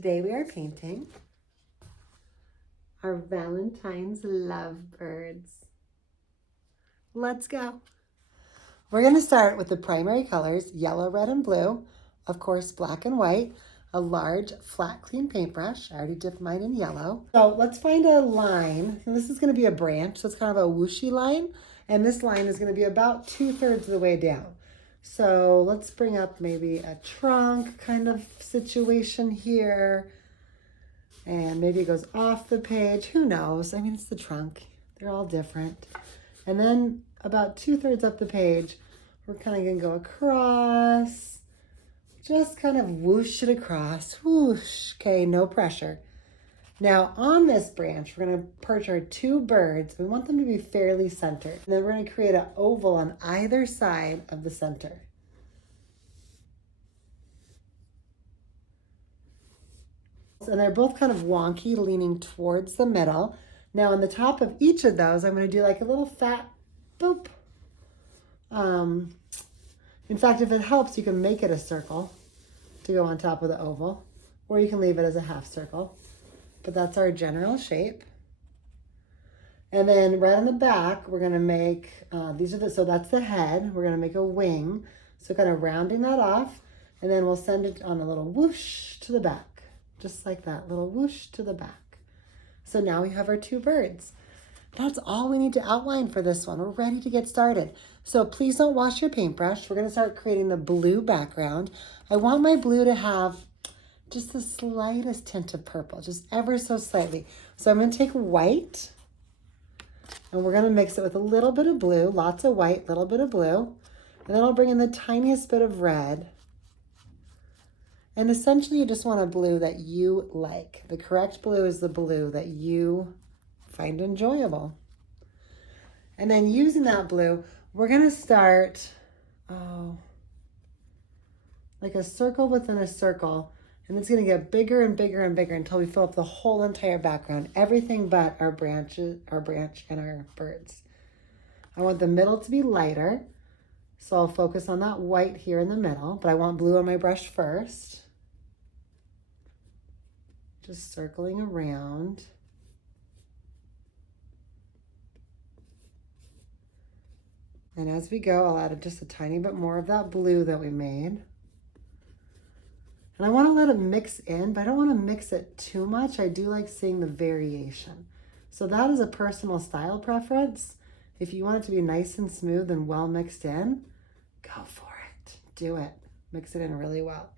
Today we are painting our Valentine's lovebirds. Let's go. We're going to start with the primary colors, yellow, red, and blue. Of course, black and white. A large, flat, clean paintbrush. I already dipped mine in yellow. So let's find a line. And this is going to be a branch, so it's kind of a whooshy line. And this line is going to be about 2/3 of the way down. So let's bring up maybe a trunk kind of situation here. And maybe it goes off the page. Who knows? I mean, it's the trunk. They're all different. And then about 2/3 up the page, we're kind of going to go across. Just kind of whoosh it across. Whoosh. Okay, no pressure. Now on this branch, we're going to perch our 2 birds. We want them to be fairly centered. And then we're going to create an oval on either side of the center. And they're both kind of wonky, leaning towards the middle. Now on the top of each of those, I'm going to do like a little fat boop. In fact, if it helps, you can make it a circle to go on top of the oval, or you can leave it as a half circle. But that's our general shape. And then right on the back, we're going to make, so that's the head. We're going to make a wing. So kind of rounding that off, and then we'll send it on a little whoosh to the back. Just like that, little whoosh to the back. So now we have our 2 birds. That's all we need to outline for this one. We're ready to get started. So please don't wash your paintbrush. We're going to start creating the blue background. I want my blue to have just the slightest tint of purple, just ever so slightly. So I'm going to take white, and we're going to mix it with a little bit of blue, lots of white, little bit of blue. And then I'll bring in the tiniest bit of red. And essentially you just want a blue that you like. The correct blue is the blue that you find enjoyable. And then using that blue, we're gonna start, like a circle within a circle. And it's gonna get bigger and bigger and bigger until we fill up the whole entire background, everything but our branch and our birds. I want the middle to be lighter. So I'll focus on that white here in the middle, but I want blue on my brush first. Just circling around. And as we go, I'll add just a tiny bit more of that blue that we made. And I want to let it mix in, but I don't want to mix it too much. I do like seeing the variation. So that is a personal style preference. If you want it to be nice and smooth and well mixed in, go for it. Do it. Mix it in really well.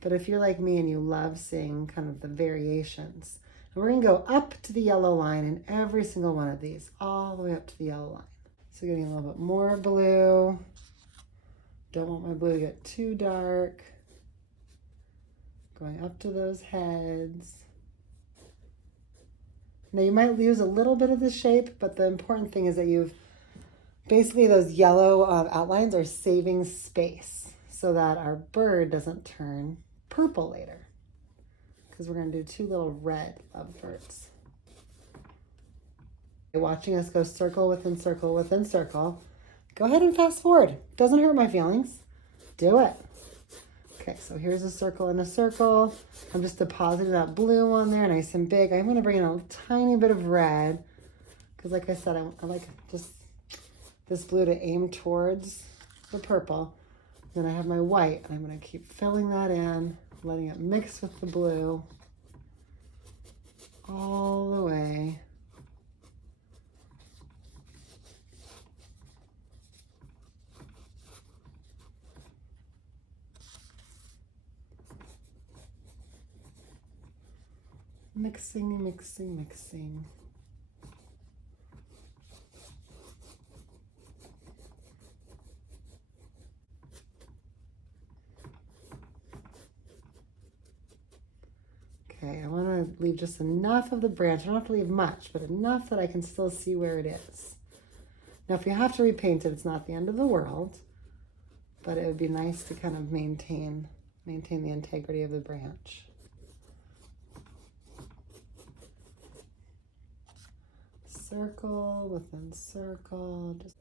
But if you're like me and you love seeing kind of the variations, and we're going to go up to the yellow line in every single one of these, all the way up to the yellow line. So getting a little bit more blue. Don't want my blue to get too dark. Going up to those heads. Now you might lose a little bit of the shape, but the important thing is that you've basically those yellow outlines are saving space so that our bird doesn't turn purple later, because we're going to do 2 little red lovebirds. Watching us go circle within circle within circle. Go ahead and fast forward. Doesn't hurt my feelings. Do it. Okay, so here's a circle and a circle. I'm just depositing that blue on there, nice and big. I'm going to bring in a tiny bit of red, because like I said, I like just this blue to aim towards the purple. Then I have my white, and I'm going to keep filling that in, letting it mix with the blue all the way. Mixing, mixing, mixing. Okay, I want to leave just enough of the branch. I don't have to leave much, but enough that I can still see where it is. Now, if you have to repaint it, it's not the end of the world, but it would be nice to kind of maintain the integrity of the branch. Circle within circle, just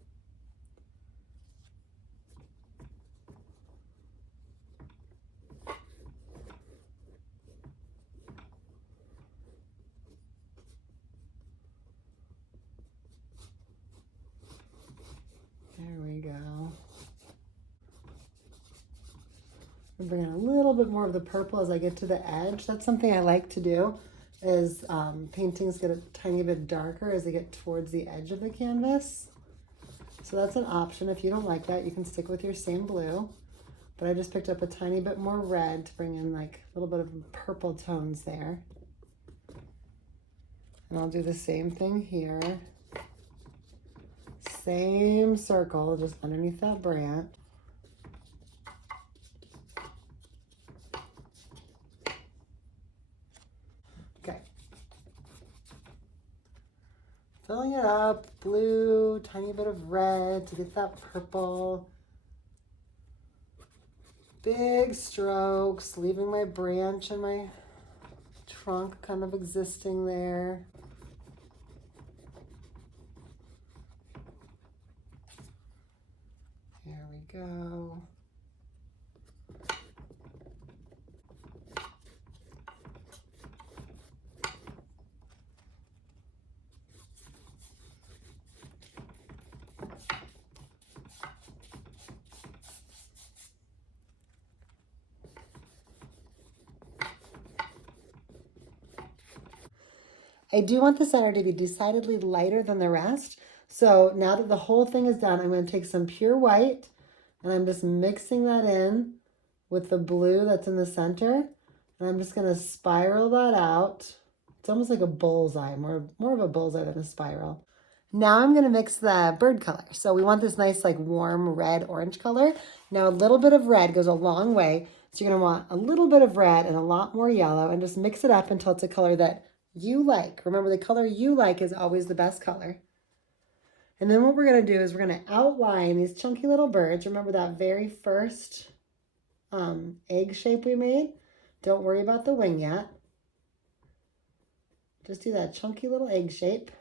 I'm bringing a little bit more of the purple as I get to the edge. That's something I like to do, is paintings get a tiny bit darker as they get towards the edge of the canvas. So that's an option. If you don't like that, you can stick with your same blue. But I just picked up a tiny bit more red to bring in like a little bit of purple tones there. And I'll do the same thing here. Same circle, just underneath that branch. Okay. Filling it up, blue, tiny bit of red to get that purple. Big strokes, leaving my branch and my trunk kind of existing there. There we go. I do want the center to be decidedly lighter than the rest. So now that the whole thing is done, I'm going to take some pure white and I'm just mixing that in with the blue that's in the center. And I'm just going to spiral that out. It's almost like a bullseye, more of a bullseye than a spiral. Now I'm going to mix the bird color. So we want this nice like warm red orange color. Now a little bit of red goes a long way. So you're going to want a little bit of red and a lot more yellow and just mix it up until it's a color that you like. Remember, the color you like is always the best color. And then what we're going to do is we're going to outline these chunky little birds. Remember that very first egg shape we made? Don't worry about the wing yet. Just do that chunky little egg shape.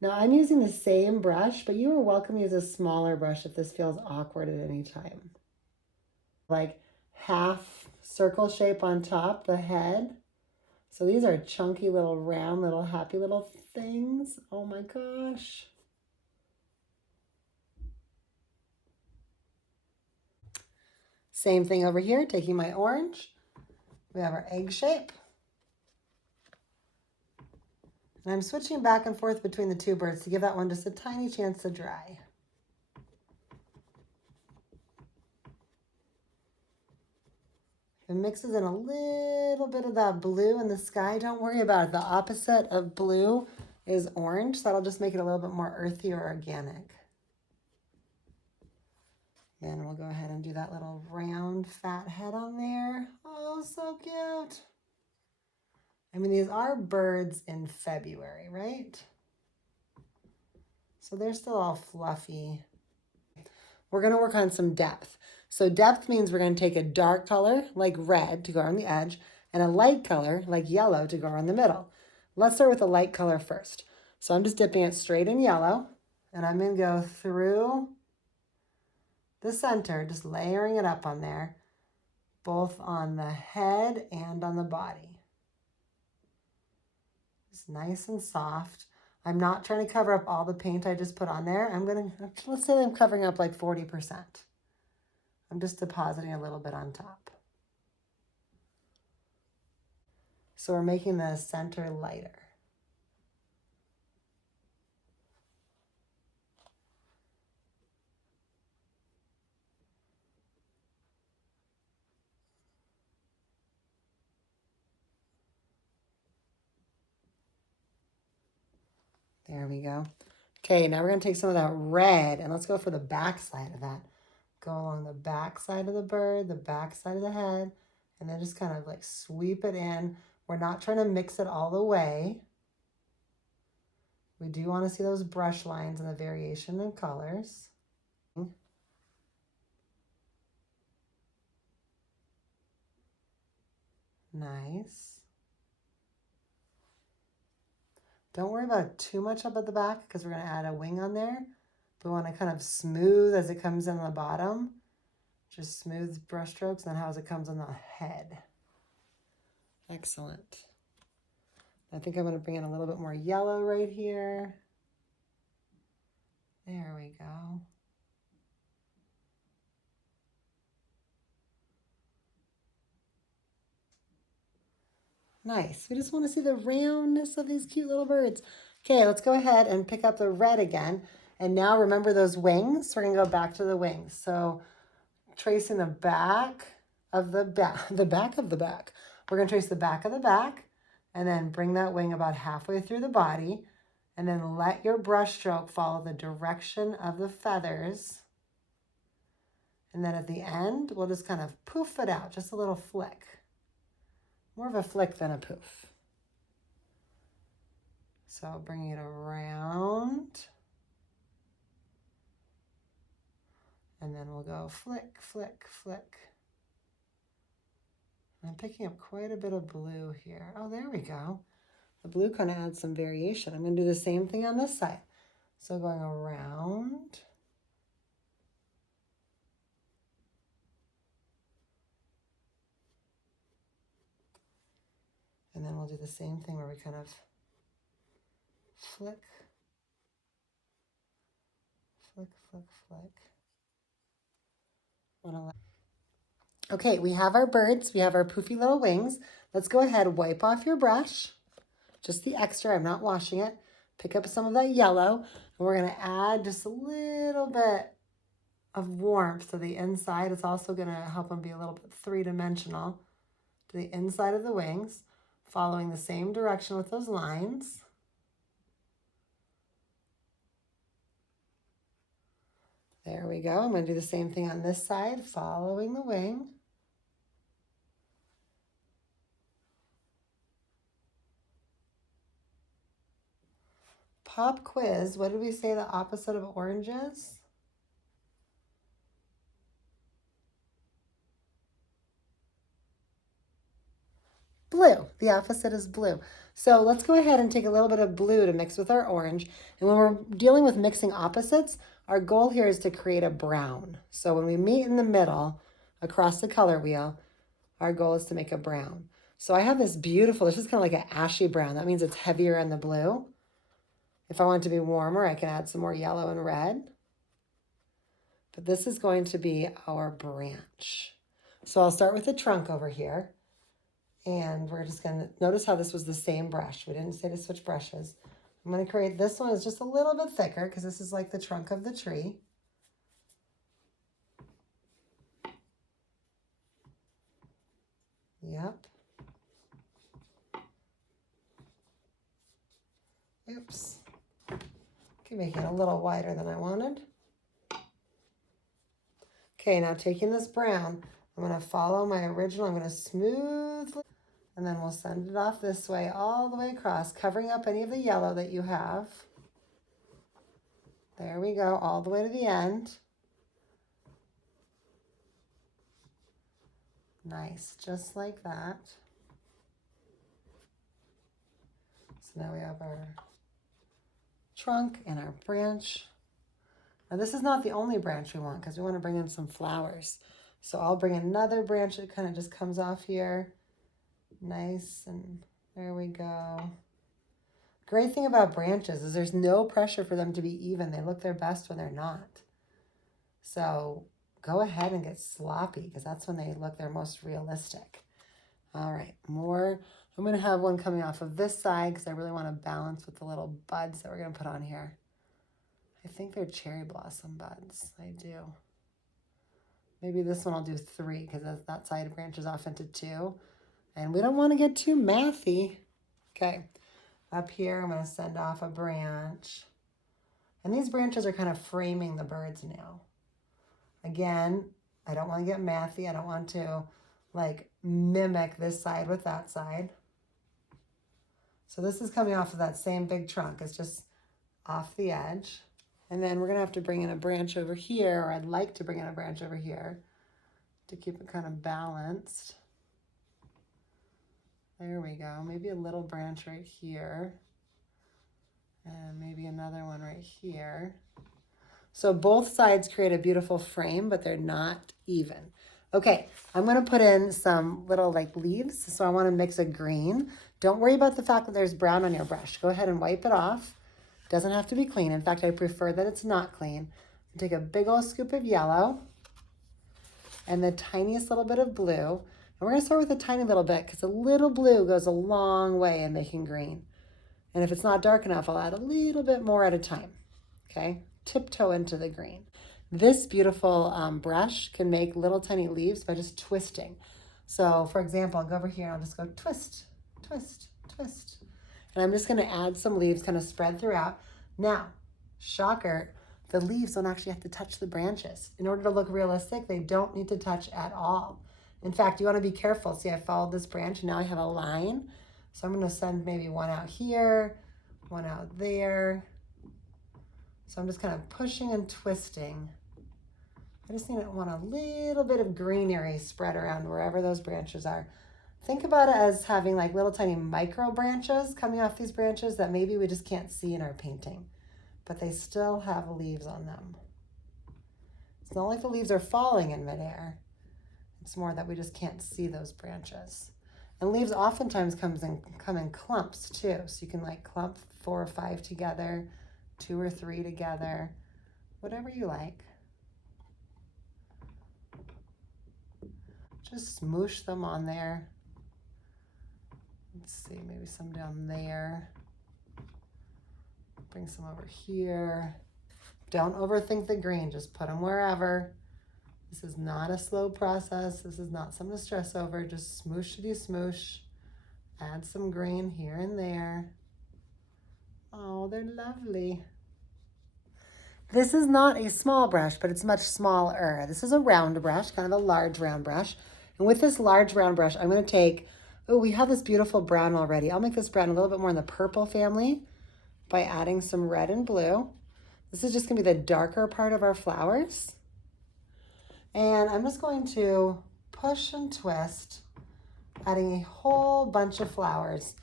Now I'm using the same brush, but you are welcome to use a smaller brush if this feels awkward at any time. Like half circle shape on top, the head. So these are chunky little round little happy little things. Oh my gosh. Same thing over here, taking my orange. We have our egg shape. And I'm switching back and forth between the two birds to give that one just a tiny chance to dry. It mixes in a little bit of that blue in the sky. Don't worry about it. The opposite of blue is orange. So that'll just make it a little bit more earthy or organic. Then we'll go ahead and do that little round fat head on there. Oh, so cute. I mean, these are birds in February, right? So they're still all fluffy. We're going to work on some depth. So depth means we're going to take a dark color like red to go on the edge and a light color like yellow to go around the middle. Let's start with a light color first. So I'm just dipping it straight in yellow and I'm going to go through the center, just layering it up on there, both on the head and on the body. It's nice and soft. I'm not trying to cover up all the paint I just put on there. Let's say I'm covering up like 40%. I'm just depositing a little bit on top. So we're making the center lighter. There we go. Okay, now we're going to take some of that red and let's go for the back side of that. Go along the back side of the bird, the back side of the head, and then just kind of like sweep it in. We're not trying to mix it all the way. We do want to see those brush lines and the variation in colors. Nice. Don't worry about too much up at the back because we're going to add a wing on there. But we want to kind of smooth as it comes in on the bottom. Just smooth brush strokes and how it comes on the head. Excellent. I think I'm going to bring in a little bit more yellow right here. There we go. Nice. We just want to see the roundness of these cute little birds. Okay, let's go ahead and pick up the red again. And now remember those wings? We're going to go back to the wings. So tracing the back of the back, the back of the back. We're going to trace the back of the back and then bring that wing about halfway through the body and then let your brush stroke follow the direction of the feathers. And then at the end, we'll just kind of poof it out, just a little flick. More of a flick than a poof. So bringing it around. And then we'll go flick, flick, flick. I'm picking up quite a bit of blue here. Oh, there we go. The blue kind of adds some variation. I'm going to do the same thing on this side. So going around. And then we'll do the same thing where we kind of flick, flick, flick, flick. Okay, we have our birds. We have our poofy little wings. Let's go ahead, wipe off your brush. Just the extra, I'm not washing it. Pick up some of that yellow, and we're gonna add just a little bit of warmth to the inside. It's also gonna help them be a little bit three-dimensional to the inside of the wings, following the same direction with those lines. There we go. I'm gonna do the same thing on this side, following the wing. Pop quiz, what did we say the opposite of orange is? Blue. The opposite is blue. So let's go ahead and take a little bit of blue to mix with our orange. And when we're dealing with mixing opposites, our goal here is to create a brown. So when we meet in the middle across the color wheel, our goal is to make a brown. So I have this beautiful, this is kind of like an ashy brown. That means it's heavier in the blue. If I want it to be warmer, I can add some more yellow and red. But this is going to be our branch. So I'll start with the trunk over here. And we're just going to notice how this was the same brush. We didn't say to switch brushes. I'm going to create this one is just a little bit thicker because this is like the trunk of the tree. Yep. Oops. Okay, making it a little wider than I wanted. Okay, now taking this brown, I'm going to follow my original. I'm going to smoothly, and then we'll send it off this way all the way across, covering up any of the yellow that you have. There we go, all the way to the end. Nice, just like that. So now we have our trunk and our branch. Now this is not the only branch we want because we want to bring in some flowers. So I'll bring another branch that kind of just comes off here. Nice, and there we go. Great thing about branches is there's no pressure for them to be even. They look their best when they're not. So go ahead and get sloppy because that's when they look their most realistic. All right, more. I'm going to have one coming off of this side because I really want to balance with the little buds that we're going to put on here. I think they're cherry blossom buds. I do. Maybe this one I'll do 3 because that side branches off into 2. And we don't want to get too mathy. Okay, up here I'm going to send off a branch. And these branches are kind of framing the birds now. Again, I don't want to get mathy. I don't want to like mimic this side with that side. So this is coming off of that same big trunk. It's just off the edge. And then we're going to have to bring in a branch over here, or I'd like to bring in a branch over here to keep it kind of balanced. There we go. Maybe a little branch right here. And maybe another one right here. So both sides create a beautiful frame, but they're not even. Okay, I'm going to put in some little like leaves. So I want to mix a green. Don't worry about the fact that there's brown on your brush. Go ahead and wipe it off. It doesn't have to be clean. In fact, I prefer that it's not clean. Take a big old scoop of yellow. and the tiniest little bit of blue. And we're going to start with a tiny little bit because a little blue goes a long way in making green. And if it's not dark enough, I'll add a little bit more at a time. Okay, tiptoe into the green. This beautiful brush can make little tiny leaves by just twisting. So for example, I'll go over here and I'll just go twist, twist, twist. And I'm just going to add some leaves kind of spread throughout. Now, shocker, the leaves don't actually have to touch the branches. In order to look realistic, they don't need to touch at all. In fact, you want to be careful. See, I followed this branch and now I have a line. So I'm going to send maybe one out here, one out there. So I'm just kind of pushing and twisting. I just want a little bit of greenery spread around wherever those branches are. Think about it as having like little tiny micro branches coming off these branches that maybe we just can't see in our painting, but they still have leaves on them. It's not like the leaves are falling in midair. It's more that we just can't see those branches. And leaves oftentimes come in clumps too. So you can like clump 4 or 5 together, 2 or 3 together, whatever you like. Just smoosh them on there. Let's see, maybe some down there. Bring some over here. Don't overthink the green, just put them wherever. This is not a slow process. This is not something to stress over. Just smooshity smoosh. Add some green here and there. Oh, they're lovely. This is not a small brush, but it's much smaller. This is a round brush, kind of a large round brush. And with this large round brush, I'm going to take, oh, we have this beautiful brown already. I'll make this brown a little bit more in the purple family by adding some red and blue. This is just going to be the darker part of our flowers. And I'm just going to push and twist, adding a whole bunch of flowers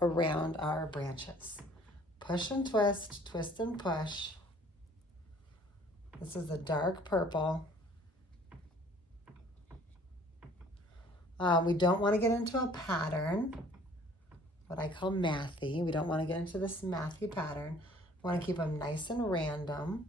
around our branches. Push and twist, twist and push. This is the dark purple. We don't want to get into a pattern, what I call mathy. We don't want to get into this mathy pattern. We want to keep them nice and random.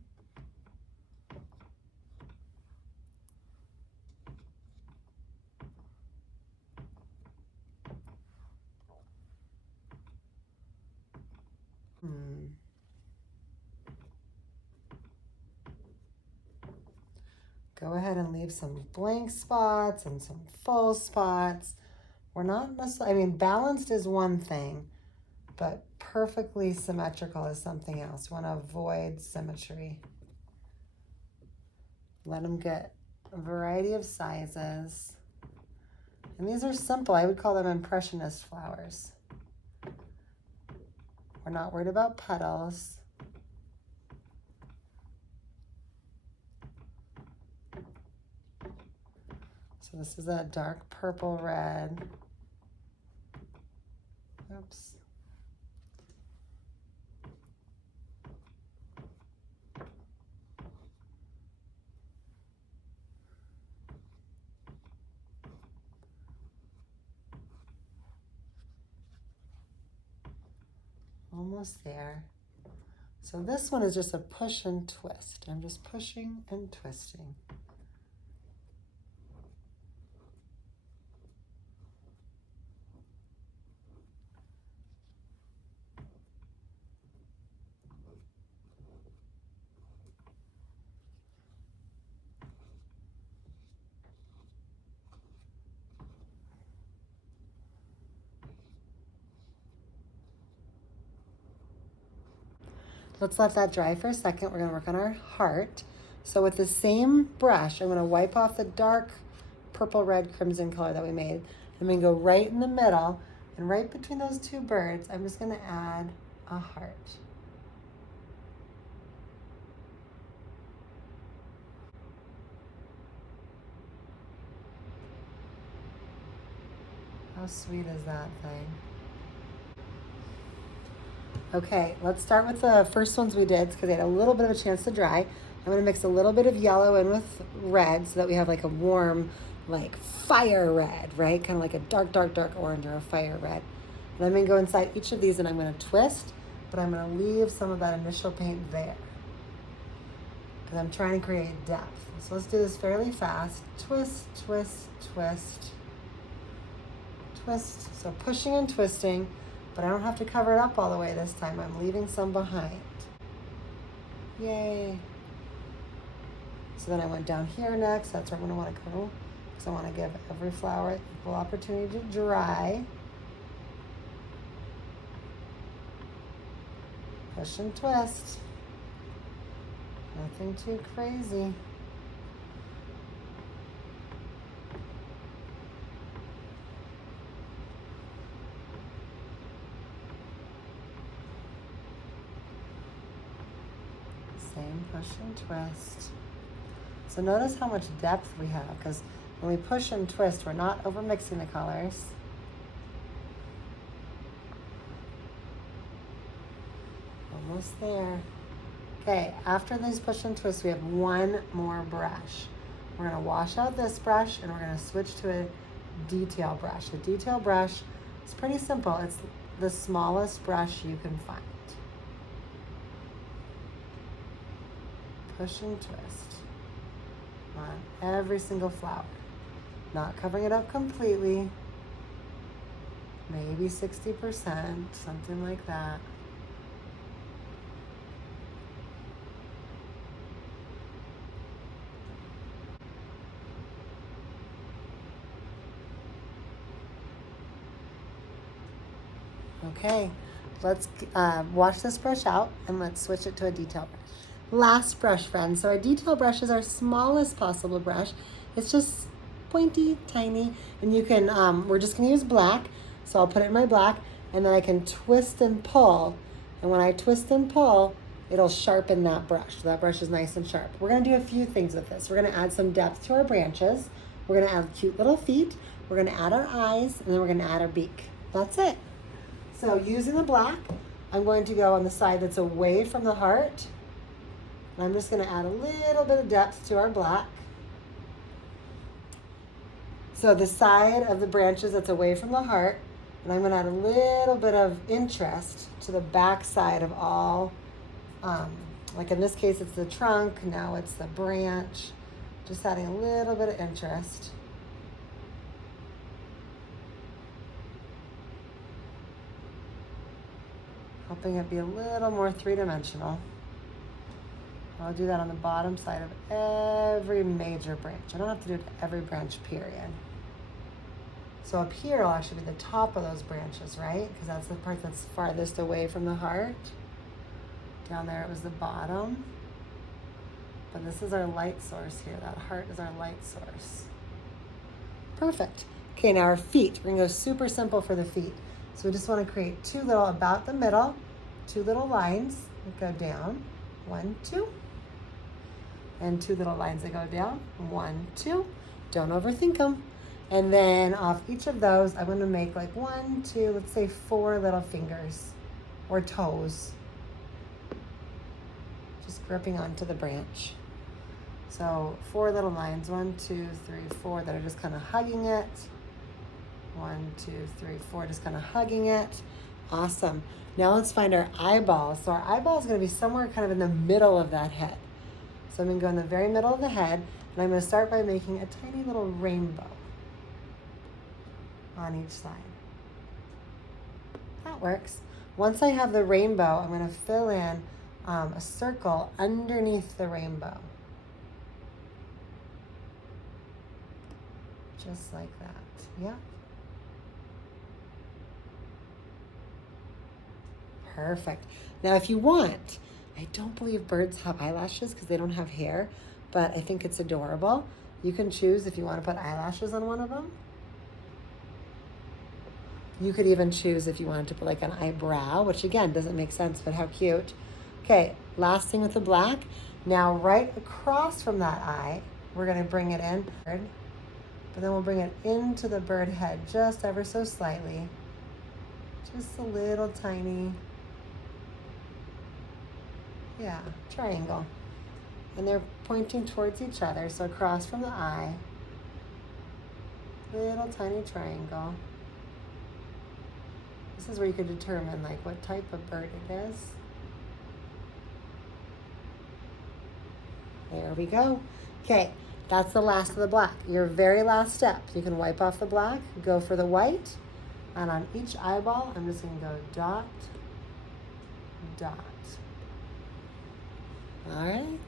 Go ahead and leave some blank spots and some full spots. We're not necessarily, I mean, balanced is one thing, but perfectly symmetrical is something else. We want to avoid symmetry. Let them get a variety of sizes. And these are simple. I would call them impressionist flowers. We're not worried about petals. So this is a dark purple red. Oops. Almost there. So this one is just a push and twist. I'm just pushing and twisting. Let's let that dry for a second. We're going to work on our heart. So with the same brush, I'm going to wipe off the dark purple, red, crimson color that we made. I'm going to go right in the middle, and right between those two birds, I'm just going to add a heart. How sweet is that thing? Okay, let's start with the first ones we did because they had a little bit of a chance to dry. I'm going to mix a little bit of yellow in with red so that we have like a warm, like fire red, right? Kind of like a dark, dark, dark orange or a fire red. And I'm going to go inside each of these and I'm going to twist, but I'm going to leave some of that initial paint there. because I'm trying to create depth. So let's do this fairly fast. Twist, twist, twist, twist. So pushing and twisting, but I don't have to cover it up all the way this time. I'm leaving some behind. Yay. So then I went down here next. That's where I'm going to want to go, because I want to give every flower equal opportunity to dry. Push and twist. Nothing too crazy. Same push and twist. So notice how much depth we have, because when we push and twist, we're not over mixing the colors. Almost there. Okay, after these push and twists, we have one more brush. We're gonna wash out this brush and we're gonna switch to a detail brush. A detail brush is pretty simple. It's the smallest brush you can find. Push and twist on every single flower. Not covering it up completely. Maybe 60%, something like that. Okay, let's wash this brush out and let's switch it to a detail brush. Last brush, friends. So our detail brush is our smallest possible brush. It's just pointy, tiny, and you can, we're just gonna use black. So I'll put it in my black, and then I can twist and pull. And when I twist and pull, it'll sharpen that brush. So that brush is nice and sharp. We're gonna do a few things with this. We're gonna add some depth to our branches. We're gonna add cute little feet. We're gonna add our eyes, and then we're gonna add our beak. That's it. So using the black, I'm going to go on the side that's away from the heart. And I'm just gonna add a little bit of depth to our black. So the side of the branches that's away from the heart, and I'm gonna add a little bit of interest to the back side of all, like in this case, it's the trunk, now it's the branch. Just adding a little bit of interest. Helping it be a little more three-dimensional. I'll do that on the bottom side of every major branch. I don't have to do it to every branch, period. So up here will actually be the top of those branches, right? Because that's the part that's farthest away from the heart. Down there it was the bottom. But this is our light source here. That heart is our light source. Perfect. Okay, now our feet. We're gonna go super simple for the feet. So we just want to create two little, about the middle, two little lines that go down. 1, 2. And two little lines that go down. 1, 2. Don't overthink them. And then off each of those, I'm going to make like 1, 2, let's say 4 little fingers or toes. Just gripping onto the branch. So 4 little lines, 1, 2, 3, 4 that are just kind of hugging it. 1, 2, 3, 4, just kind of hugging it. Awesome. Now let's find our eyeball. So our eyeball is going to be somewhere kind of in the middle of that head. So I'm going to go in the very middle of the head, and I'm going to start by making a tiny little rainbow on each side. That works. Once I have the rainbow, I'm going to fill in a circle underneath the rainbow. Just like that. Yeah. Perfect. Now if you want, I don't believe birds have eyelashes because they don't have hair, but I think it's adorable. You can choose if you want to put eyelashes on one of them. You could even choose if you wanted to put like an eyebrow, which again doesn't make sense, but how cute. Okay, last thing with the black. Now right across from that eye, we're going to bring it in, but then we'll bring it into the bird head just ever so slightly. Just a little tiny, yeah, triangle. And they're pointing towards each other, so across from the eye, little tiny triangle. This is where you could determine like what type of bird it is. There we go. Okay, that's the last of the black. Your very last step. You can wipe off the black, go for the white, and on each eyeball, I'm just gonna go dot, dot. All right.